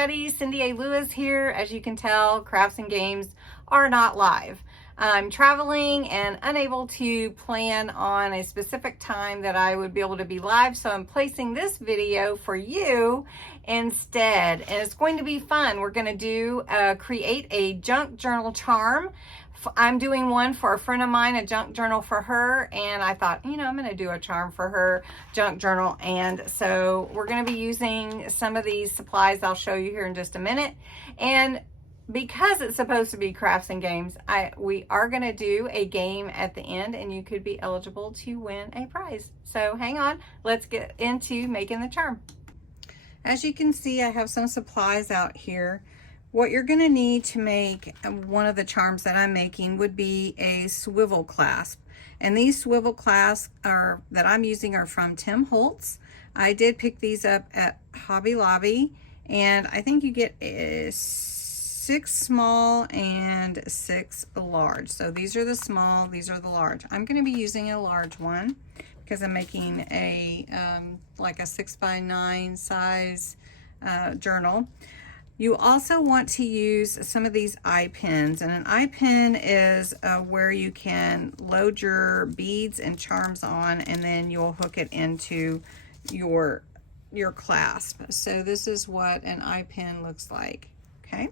everybody, Cindy A. Lewis here. As you can tell, crafts and games are not live. I'm traveling and unable to plan on a specific time that I would be able to be live, so I'm placing this video for you instead, and it's going to be fun. We're going to create a junk journal charm. I'm doing one for a friend of mine, a junk journal for her, and I thought, you know, I'm going to do a charm for her junk journal. And so we're going to be using some of these supplies I'll show you here in just a minute. And because it's supposed to be crafts and games, we are going to do a game at the end, and you could be eligible to win a prize. So hang on, let's get into making the charm. As you can see, I have some supplies out here. What you're going to need to make one of the charms that I'm making would be a swivel clasp. And these swivel clasps that I'm using are from Tim Holtz. I did pick these up at Hobby Lobby, and I think you get 6 small and 6 large. So these are the small, these are the large. I'm going to be using a large one because I'm making a like a 6x9 size journal. You also want to use some of these eye pins, and an eye pin is where you can load your beads and charms on, and then you'll hook it into your clasp. So this is what an eye pin looks like, okay?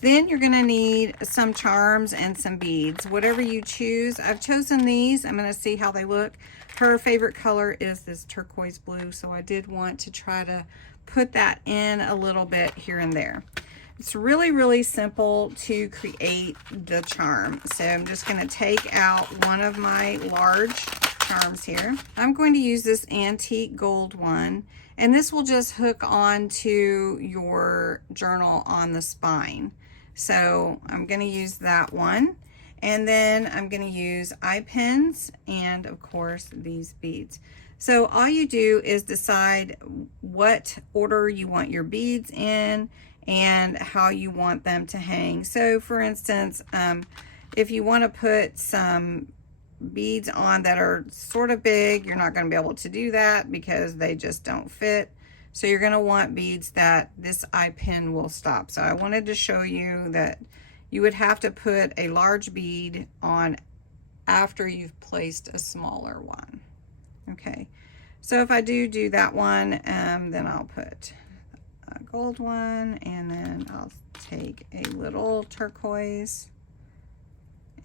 Then you're gonna need some charms and some beads, whatever you choose. I've chosen these. I'm gonna see how they look. Her favorite color is this turquoise blue, so I did want to try to put that in a little bit here and there. It's really simple to create the charm. So I'm just going to take out one of my large charms here. I'm going to use this antique gold one, and this will just hook onto your journal on the spine. So I'm going to use that one, and then I'm going to use eye pins and of course these beads. So all you do is decide what order you want your beads in and how you want them to hang. So for instance, if you want to put some beads on that are sort of big, you're not going to be able to do that because they just don't fit. So you're going to want beads that this eye pin will stop. So I wanted to show you that you would have to put a large bead on after you've placed a smaller one. Okay, so if I do that one, then I'll put a gold one, and then I'll take a little turquoise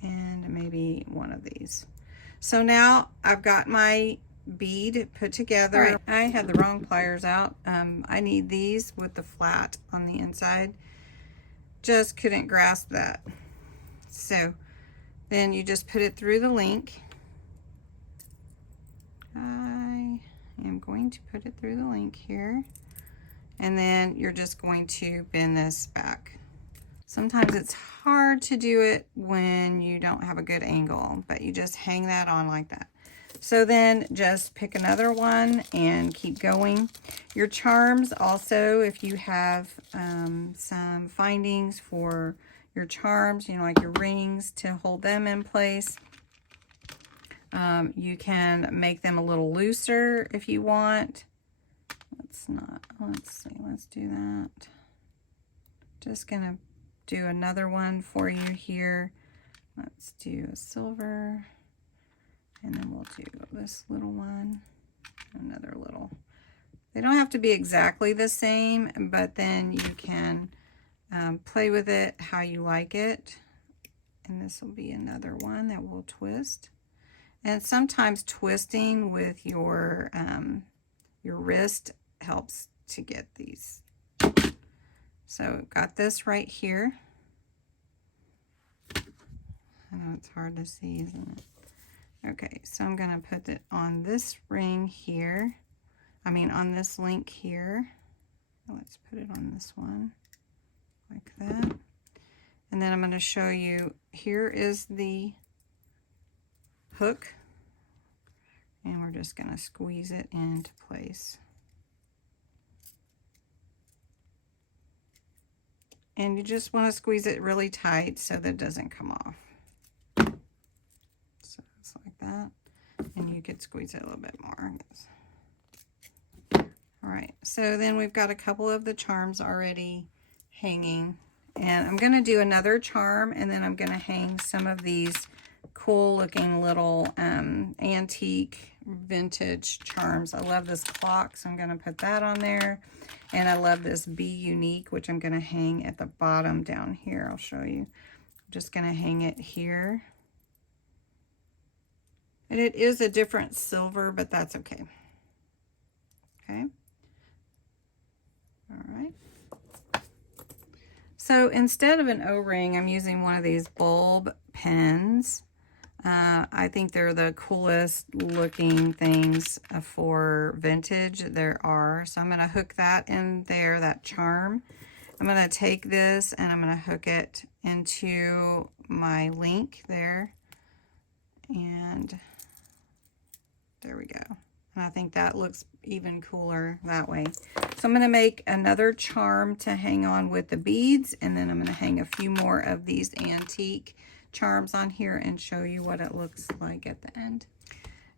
and maybe one of these. So now I've got my bead put together. Right. I had the wrong pliers out. I need these with the flat on the inside. Just couldn't grasp that. So then you just put it through the link. I am going to put it through the link here, and then you're just going to bend this back. Sometimes it's hard to do it when you don't have a good angle, but you just hang that on like that. So then just pick another one and keep going. Your charms also, if you have some findings for your charms, you know, like your rings to hold them in place. You can make them a little looser if you want. Let's see, let's do that. Just gonna do another one for you here. Let's do a silver, and then we'll do this little one, another little. They don't have to be exactly the same, but then you can play with it how you like it. And this will be another one that will twist. And sometimes twisting with your wrist helps to get these. So got this right here. I know it's hard to see, isn't it? Okay, so I'm going to put it on this ring here. I mean on this link here. Let's put it on this one like that. And then I'm going to show you, here is the hook, and we're just going to squeeze it into place. And you just want to squeeze it really tight so that it doesn't come off. So it's like that, and you could squeeze it a little bit more. All right, so then we've got a couple of the charms already hanging, and I'm going to do another charm, and then I'm going to hang some of these cool looking little antique vintage charms. I love this clock, so I'm going to put that on there, and I love this Be Unique, which I'm going to hang at the bottom down here. I'll show you. I'm just going to hang it here, and it is a different silver, but that's okay. Okay. All right. So instead of an O-ring, I'm using one of these bulb pens. I think they're the coolest looking things for vintage there are. So I'm going to hook that in there, that charm. I'm going to take this and I'm going to hook it into my link there. And there we go. And I think that looks even cooler that way. So I'm going to make another charm to hang on with the beads, and then I'm going to hang a few more of these antique charms on here and show you what it looks like at the end.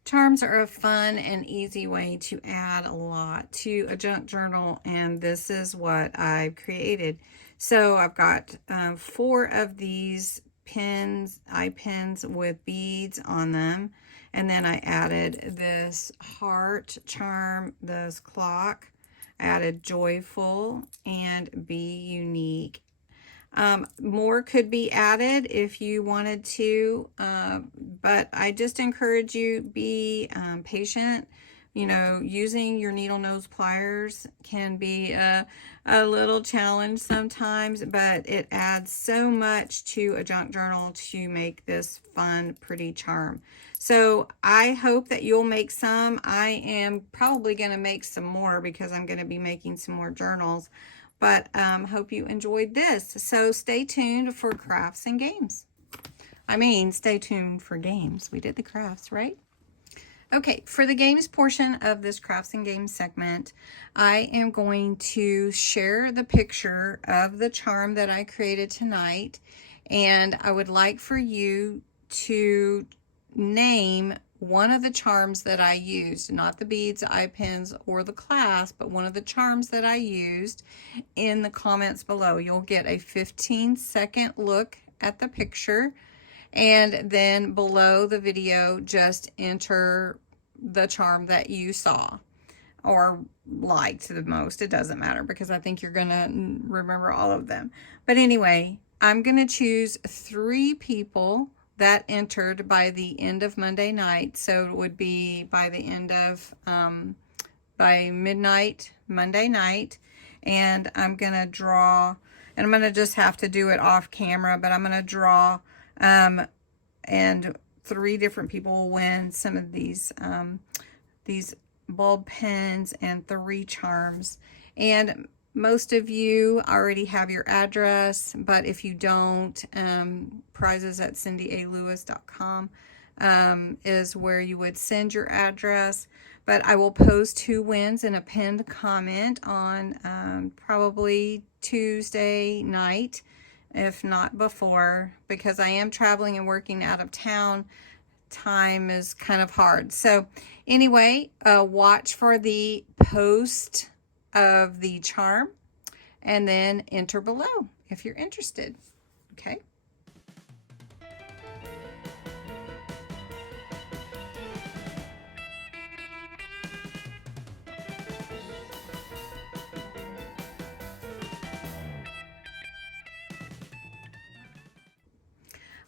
Charms are a fun and easy way to add a lot to a junk journal, and this is what I've created. So I've got 4 of these pins, eye pins with beads on them. And then I added this heart charm, this clock. I added joyful and Be Unique. More could be added if you wanted to, but I just encourage you, be patient. You know, using your needle nose pliers can be a little challenge sometimes, but it adds so much to a junk journal to make this fun, pretty charm. So I hope that you'll make some. I am probably going to make some more because I'm going to be making some more journals, but hope you enjoyed this. So stay tuned for crafts and games. I mean, stay tuned for games. We did the crafts, right? Okay, for the games portion of this crafts and games segment, I am going to share the picture of the charm that I created tonight, and I would like for you to name one of the charms that I used, not the beads, eye pins, or the clasp, but one of the charms that I used in the comments below. You'll get a 15-second look at the picture. And then below the video, just enter the charm that you saw or liked the most. It doesn't matter because I think you're going to remember all of them. But anyway, I'm going to choose 3 people that entered by the end of Monday night. So it would be by the end of, by midnight, Monday night. And I'm going to draw, and I'm going to just have to do it off camera, but I'm going to draw and 3 different people will win some of these bulb pens and 3 charms. And most of you already have your address, but if you don't, prizes at cindyaLewis.com is where you would send your address. But I will post 2 wins in a pinned comment on probably Tuesday night, if not before, because I am traveling and working out of town. Time is kind of hard. So anyway, watch for the post of the charm and then enter below if you're interested. Okay.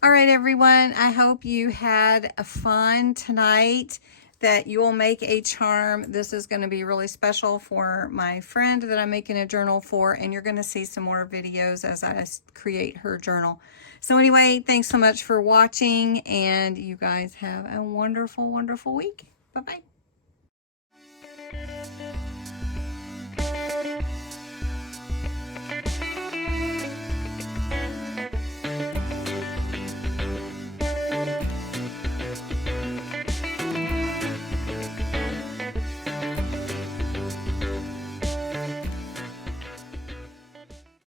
All right, everyone, I hope you had a fun tonight, that you will make a charm. This is going to be really special for my friend that I'm making a journal for, and you're going to see some more videos as I create her journal. So anyway, thanks so much for watching, and you guys have a wonderful, wonderful week. Bye-bye.